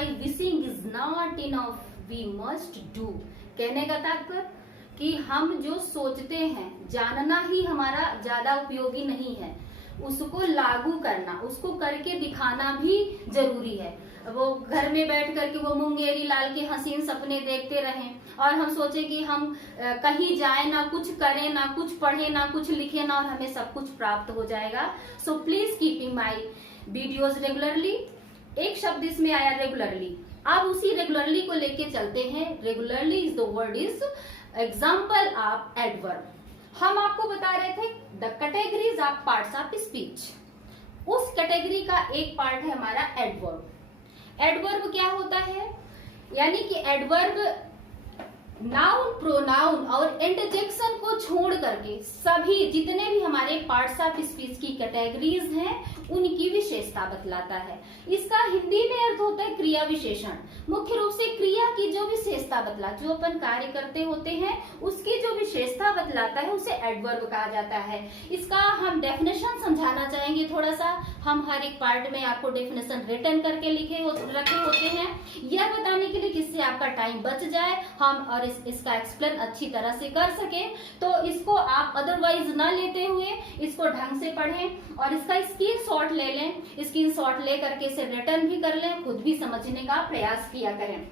Bye wishing is not enough, we must do. कहने का तात्पर्य कि हम जो सोचते हैं जानना ही हमारा ज्यादा उपयोगी नहीं है, उसको लागू करना, उसको करके दिखाना भी जरूरी है। वो घर में बैठ करके वो मुंगेरी लाल के हसीन सपने देखते रहें और हम सोचे कि हम कहीं जाए, ना कुछ करें, ना कुछ पढ़े, ना कुछ लिखे, ना और हमें सब कुछ प्राप्त हो जाएगा। So please keeping my videos regularly. एक शब्द इसमें आया रेगुलरली, अब उसी रेगुलरली को लेके चलते हैं। Regularly is the word is example of adverb. हम आपको बता रहे थे the categories of parts of speech. उस कैटेगरी का एक पार्ट है हमारा एडवर्ब। एडवर्ब क्या होता है? यानी कि एडवर्ब नाउन, प्रोनाउन और इंटरजेक्शन को छोड़ करके सभी जितने भी हमारे पार्ट्स ऑफ स्पीच की कैटेगरीज हैं उनकी विशेषता बतलाता है। इसका हिंदी में अर्थ होता है क्रिया विशेषण। मुख्य रूप से क्रिया की जो विशेषता बतला, जो अपन कार्य करते होते हैं उसकी जो विशेषता बतलाता है उसे एडवर्ब कहा जाता है। इसका हम डेफिनेशन समझाना चाहेंगे थोड़ा सा। हम हर एक पार्ट में आपको डेफिनेशन रिटन करके रखे होते हैं, यह बताने के लिए किससे आपका टाइम बच जाए, हम और इसका एक्सप्लेन अच्छी तरह से कर सके। तो इसको आप अदरवाइज न लेते हुए इसको ढंग से पढ़ें और इसका स्क्रीनशॉट ले लें। स्क्रीनशॉट ले करके इसे रिटर्न भी कर लें, खुद भी समझने का प्रयास किया करें।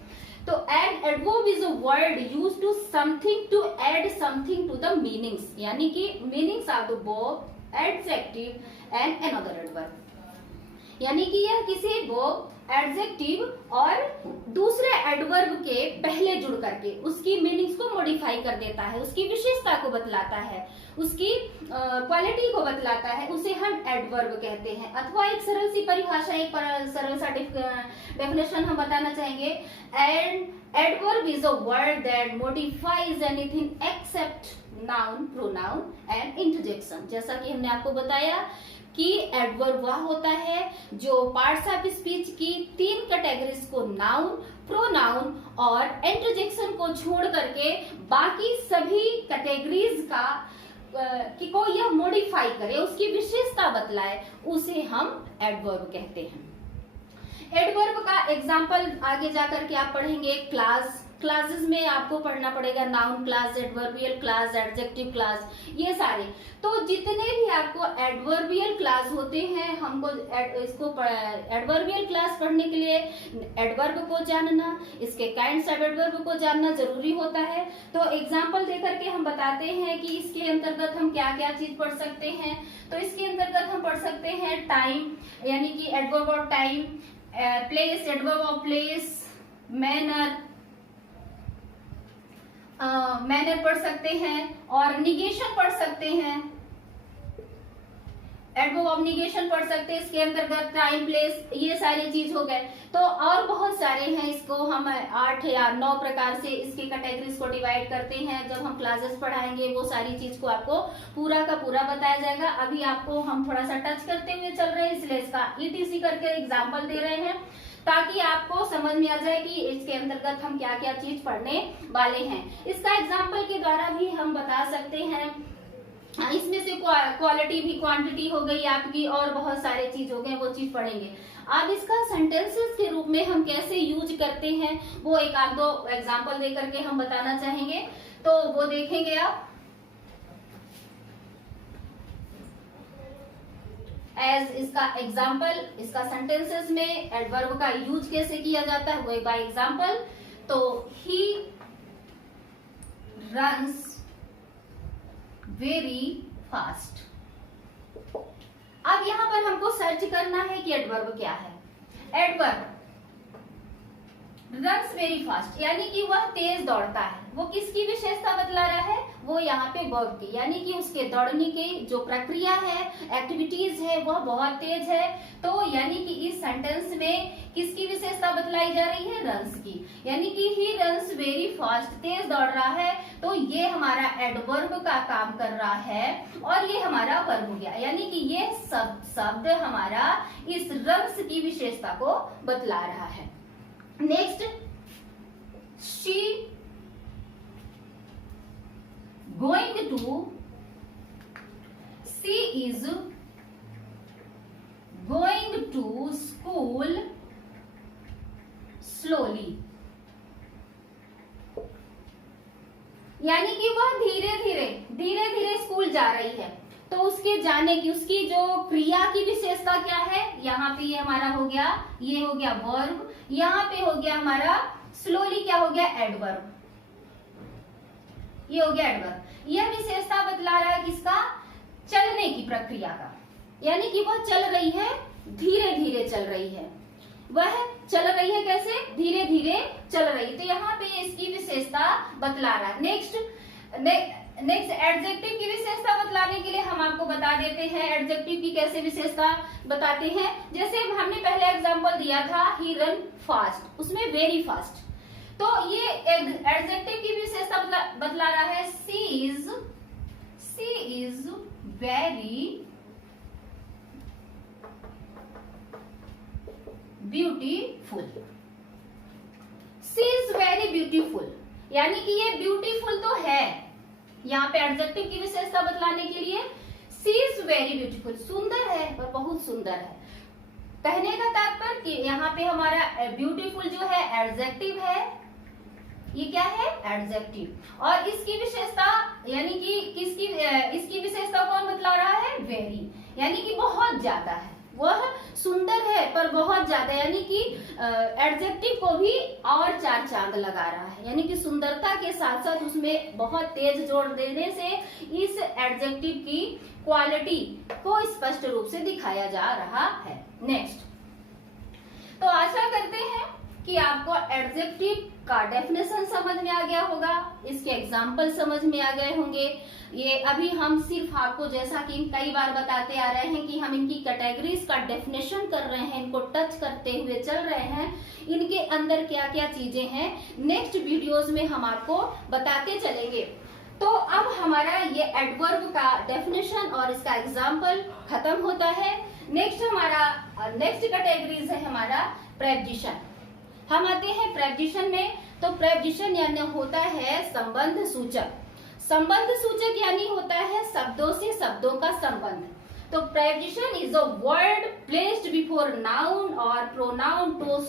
तो ad adverb is a word used to something to add something to the meanings, यानी कि meanings of the verb, adjective and another adverb. यानी कि यह किसी वर्ब, एडजेक्टिव और दूसरे एडवर्ब के पहले जुड़ करके उसकी मीनिंग्स को मॉडिफाई कर देता है, उसकी विशेषता को बतलाता है, उसकी क्वालिटी को बतलाता है, उसे हम एडवर्ब कहते हैं। अथवा एक सरल सी परिभाषा, एक सरल सा डेफिनेशन हम बताना चाहेंगे। Adverb is a word that modifies anything accept noun, pronoun and interjection. जैसा कि हमने आपको बताया कि एडवर्ब वह होता है जो पार्ट्स ऑफ स्पीच की तीन कैटेगरीज को, नाउन, प्रोनाउन और इंटरजेक्शन को छोड़ करके बाकी सभी कैटेगरीज का को यह मॉडिफाई करे, उसकी विशेषता बतलाए, उसे हम एडवर्ब कहते हैं। एडवर्ब का एग्जाम्पल आगे जाकर के आप पढ़ेंगे। क्लासेस में आपको पढ़ना पड़ेगा noun class, adverbial class, adjective class, ये सारे। तो जितने भी आपको एडवर्बियल क्लास होते हैं, हमको इसको एडवर्बियल क्लास पढ़ने के लिए एडवर्ब को जानना, इसके काइंड्स ऑफ एडवर्ब को जानना जरूरी होता है। तो एग्जाम्पल देकर के हम बताते हैं कि इसके अंतर्गत हम क्या क्या चीज पढ़ सकते हैं। तो इसके अंतर्गत हम पढ़ सकते हैं टाइम, यानी कि adverb of time, place, adverb of place, manner पढ़ सकते हैं और निगेशन पढ़ सकते हैं, एडवर्ब ऑफ निगेशन पढ़ सकते हैं। इसके अंतर्गत टाइम, प्लेस, ये सारी चीज हो गए। तो और बहुत सारे हैं, इसको हम 8 या 9 प्रकार से इसकी कैटेगरीज को डिवाइड करते हैं। जब हम क्लासेस पढ़ाएंगे वो सारी चीज को आपको पूरा का पूरा बताया जाएगा। अभी आपको हम थोड़ा सा टच करते हुए चल रहे हैं, इसलिए इसका ETC करके एग्जाम्पल दे रहे हैं ताकि आपको समझ में आ जाए कि इसके अंतर्गत हम क्या क्या चीज पढ़ने वाले हैं। इसका एग्जाम्पल के द्वारा भी हम बता सकते हैं। इसमें से क्वालिटी भी, क्वांटिटी हो गई आपकी, और बहुत सारे चीज हो गए, वो चीज पढ़ेंगे। अब इसका सेंटेंसेस के रूप में हम कैसे यूज करते हैं वो एक आध दो एग्जाम्पल दे करके हम बताना चाहेंगे। तो वो देखेंगे आप। एज इसका एग्जाम्पल, इसका सेंटेंसेस में एडवर्ब का यूज कैसे किया जाता है वो बाय एग्जाम्पल। तो ही रन्स वेरी फास्ट। अब यहां पर हमको सर्च करना है कि एडवर्ब क्या है। एडवर्ब रन्स वेरी फास्ट, यानी कि वह तेज दौड़ता है। वो किसकी विशेषता बतला रहा है? वो यहाँ पे वर्ब की, यानी कि उसके दौड़ने की जो प्रक्रिया है, एक्टिविटीज है, वह बहुत तेज है। तो यानी कि इस सेंटेंस में किसकी विशेषता बतलाई जा रही है? रन्स की, यानी कि ही रन्स वेरी फास्ट, तेज दौड़ रहा है। तो ये हमारा एडवर्ब का काम कर रहा है और ये हमारा वर्ब हो गया, यानी कि ये शब्द हमारा इस रन्स की विशेषता को बतला रहा है। Next, she going to, she is going to school slowly, यानी कि वह धीरे धीरे स्कूल जा रही है। तो उसके जाने की, उसकी जो क्रिया की विशेषता क्या है, यहाँ पे ये हमारा हो गया, ये हो गया वर्ब, यहाँ पे हो गया हमारा स्लोली, क्या हो गया, एडवर्ब, ये हो गया एडवर्ब। यह विशेषता बतला रहा है किसका, चलने की प्रक्रिया का, यानी कि वह चल रही है, धीरे धीरे चल रही है, वह चल रही है कैसे, धीरे धीरे चल रही। तो यहाँ पे इसकी विशेषता बतला रहा है। नेक्स्ट एडजेक्टिव की विशेषता बतलाने के लिए हम आपको बता देते हैं एडजेक्टिव की कैसे विशेषता बताते हैं। जैसे हमने पहले एग्जांपल दिया था, ही रन फास्ट, उसमें वेरी फास्ट। तो ये एडजेक्टिव की विशेषता बतला रहा है, she is very beautiful, she is very beautiful, यानी कि ये ब्यूटीफुल तो है। यहाँ पे एडजेक्टिव की विशेषता बतलाने के लिए शी इज वेरी ब्यूटीफुल, सुंदर है और बहुत सुंदर है। कहने का तात्पर्य कि यहाँ पे हमारा ब्यूटीफुल जो है एडजेक्टिव है, ये क्या है, एडजेक्टिव। और इसकी विशेषता यानी कि किसकी, इसकी विशेषता कौन बतला रहा है, वेरी, यानी कि बहुत ज्यादा है, वह सुंदर है पर बहुत ज्यादा, यानी कि एडजेक्टिव को भी और चार चांद लगा रहा है, यानी कि सुंदरता के साथ साथ उसमें बहुत तेज जोर देने से इस एडजेक्टिव की क्वालिटी को स्पष्ट रूप से दिखाया जा रहा है। नेक्स्ट, तो आशा करते हैं कि आपको एडजेक्टिव का डेफिनेशन समझ में आ गया होगा, इसके एग्जाम्पल समझ में आ गए होंगे। ये अभी हम सिर्फ आपको, जैसा कि कई बार बताते आ रहे हैं कि हम इनकी कैटेगरीज का डेफिनेशन कर रहे हैं, इनको टच करते हुए चल रहे हैं, इनके अंदर क्या क्या चीजें हैं नेक्स्ट वीडियोस में हम आपको बताते चलेंगे। तो अब हमारा ये एडवर्ब का डेफिनेशन और इसका एग्जाम्पल खत्म होता है। नेक्स्ट कैटेगरीज है हमारा प्रेपोजिशन। हम आते हैं प्रेपोजिशन में। तो प्रेपोजिशन यानी होता है संबंध सूचक। संबंध सूचक यानी होता है शब्दों से शब्दों का संबंध। तो preposition is a word placed before noun और pronoun to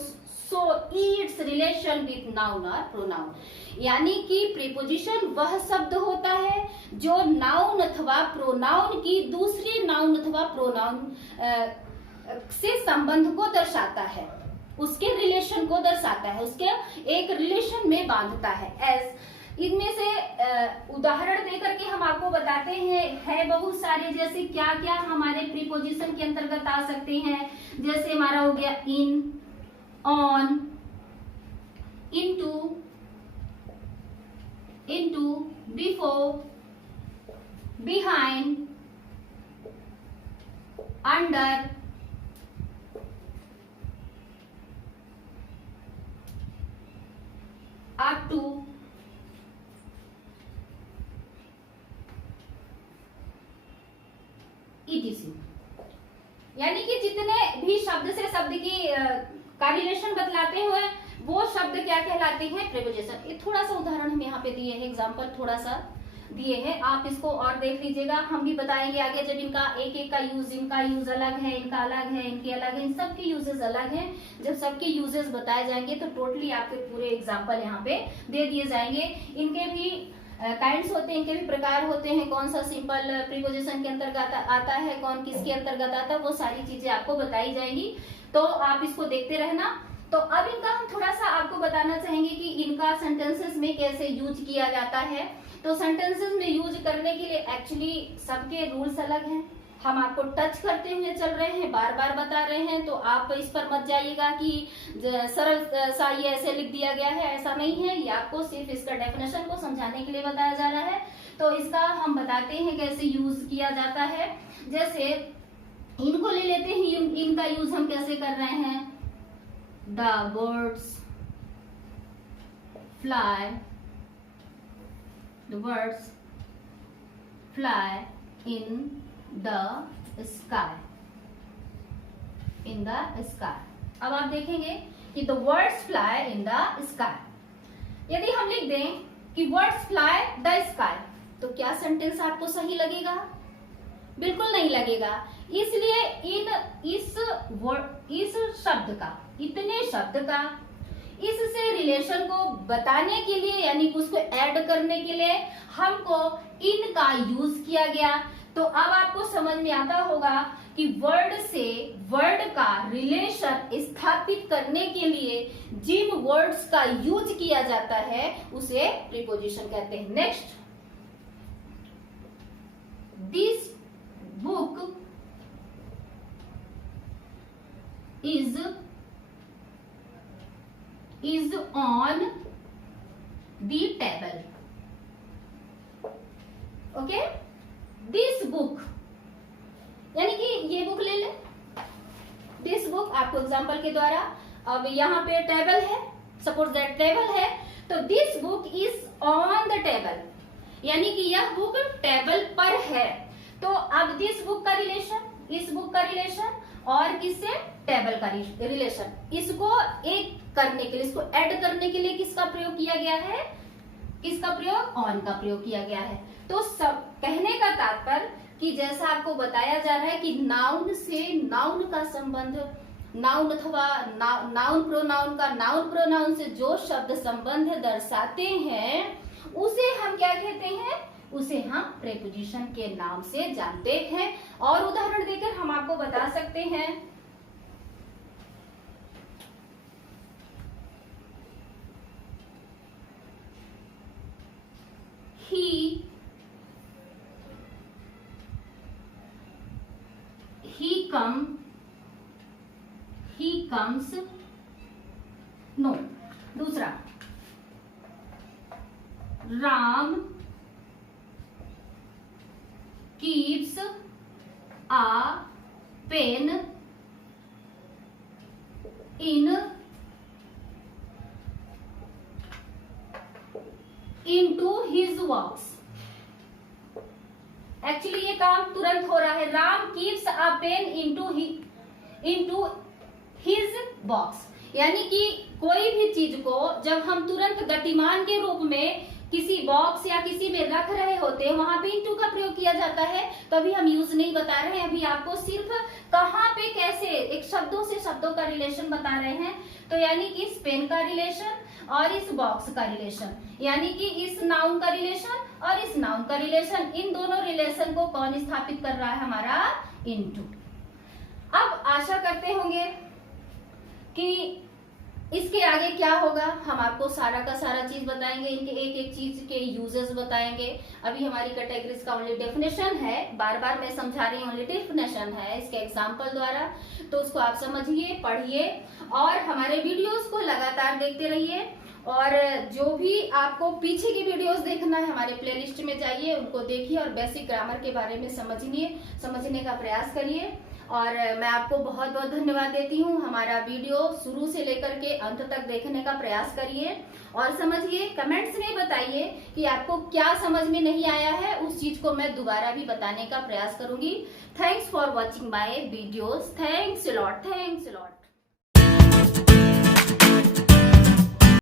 show its relation with noun और प्रोनाउन। यानी कि प्रीपोजिशन वह शब्द होता है जो नाउन अथवा प्रोनाउन की दूसरी नाउन अथवा प्रोनाउन से संबंध को दर्शाता है, उसके रिलेशन को दर्शाता है, उसके एक रिलेशन में बांधता है। एज इनमें से उदाहरण देकर के हम आपको बताते हैं, है बहुत सारे, जैसे क्या क्या हमारे प्रीपोजिशन के अंतर्गत आ सकते हैं। जैसे हमारा हो गया in, on, into, before, behind, under, up to, ETC। यानी कि जितने भी शब्द से शब्द की का रिलेशन बतलाते हुए वो शब्द क्या कहलाते हैं, प्रीपोजिशन। ये थोड़ा सा उदाहरण हम यहाँ पे दिए हैं, एग्जाम्पल थोड़ा सा दिए हैं, आप इसको और देख लीजिएगा। हम भी बताएंगे आगे जब इनका एक एक का यूज, इनका यूज अलग है, इनका अलग है, इनके अलग है, इन सबके यूजेस अलग हैं। जब सबके यूजेस बताए जाएंगे तो टोटली आपके पूरे एग्जाम्पल यहाँ पे दे दिए जाएंगे। इनके भी काइंड्स होते हैं, इनके भी प्रकार होते हैं, कौन सा सिंपल प्रीपोजिशन के अंतर्गत आता है, कौन किसके अंतर्गत आता है, वो सारी चीजें आपको बताई जाएंगी। तो आप इसको देखते रहना। तो अब इनका हम थोड़ा सा आपको बताना चाहेंगे कि इनका सेंटेंसेस में कैसे यूज किया जाता है। तो सेंटेंसेस में यूज करने के लिए एक्चुअली सबके रूल्स अलग हैं, हम आपको टच करते हुए चल रहे हैं, बार बार बता रहे हैं, तो आप इस पर मत जाइएगा कि सरल सा ये ऐसे लिख दिया गया है, ऐसा नहीं है। ये आपको सिर्फ इसका डेफिनेशन को समझाने के लिए बताया जा रहा है। तो इसका हम बताते हैं कैसे यूज किया जाता है। जैसे इनको ले लेते हैं, इनका यूज हम कैसे कर रहे हैं। The birds fly, the birds fly in the sky, in the sky. अब आप देखेंगे कि the birds fly in the sky. यदि हम लिख दें कि बर्ड्स फ्लाई द स्काई, तो क्या सेंटेंस आपको सही लगेगा? बिल्कुल नहीं लगेगा। इसलिए इस शब्द का, इतने शब्द का इससे रिलेशन को बताने के लिए यानी कि उसको ऐड करने के लिए हमको इन का यूज किया गया। तो अब आपको समझ में आता होगा कि वर्ड से वर्ड का रिलेशन स्थापित करने के लिए जिन वर्ड्स का यूज किया जाता है उसे प्रीपोजिशन कहते हैं। Next, this book is on the table. Okay, this book यानी कि ये बुक ले ले, दिस बुक आपको एग्जाम्पल के द्वारा, अब यहाँ पे टेबल है, सपोज दैट टेबल है, तो this book is on the table यानी कि यह बुक टेबल पर है। तो अब दिस बुक का रिलेशन, इस बुक का रिलेशन और किससे, टेबल का रिलेशन, इसको एक करने के लिए, इसको ऐड करने के लिए किसका प्रयोग किया गया है, किसका प्रयोग, ऑन का प्रयोग किया गया है। तो सब कहने का तात्पर्य कि जैसा आपको बताया जा रहा है कि नाउन से नाउन का संबंध, नाउन अथवा नाउन प्रोनाउन का नाउन प्रोनाउन से जो शब्द संबंध दर्शाते हैं उसे हम क्या कहते हैं, उसे हम प्रीपोजिशन के नाम से जानते हैं। और उदाहरण देकर हम आपको बता सकते हैं, he comes, no, दूसरा, Ram keeps a pen into his box। Actually ये काम तुरंत हो रहा है, Ram keeps a pen into his box, यानी कि कोई भी चीज को जब हम तुरंत गतिमान के रूप में किसी बॉक्स या किसी में रख रहे होते हैं वहां पे इनटू का प्रयोग किया जाता है। तो अभी हम यूज नहीं बता रहे हैं, अभी आपको सिर्फ कहाँ पे कैसे एक शब्दों से शब्दों का रिलेशन बता रहे हैं। तो यानी कि इस पेन का रिलेशन और इस बॉक्स का रिलेशन, यानी कि इस नाउन का रिलेशन और इस नाउन का रिलेशन, इन दोनों रिलेशन को कौन स्थापित कर रहा है, हमारा इनटू। अब आशा करते होंगे कि इसके आगे क्या होगा, हम आपको सारा का सारा चीज बताएंगे, इनके एक एक चीज के यूजेस बताएंगे। अभी हमारी कैटेगरीज का ओनली डेफिनेशन है, बार बार मैं समझा रही हूँ, ओनली डेफिनेशन है इसके एग्जाम्पल द्वारा। तो उसको आप समझिए, पढ़िए और हमारे वीडियोस को लगातार देखते रहिए। और जो भी आपको पीछे की वीडियोस देखना है हमारे प्लेलिस्ट में जाइए, उनको देखिए और बेसिक ग्रामर के बारे में समझने का प्रयास करिए। और मैं आपको बहुत बहुत धन्यवाद देती हूँ। हमारा वीडियो शुरू से लेकर के अंत तक देखने का प्रयास करिए और समझिए। कमेंट्स में बताइए कि आपको क्या समझ में नहीं आया है, उस चीज को मैं दोबारा भी बताने का प्रयास करूंगी। Thanks for watching my videos. Thanks a lot.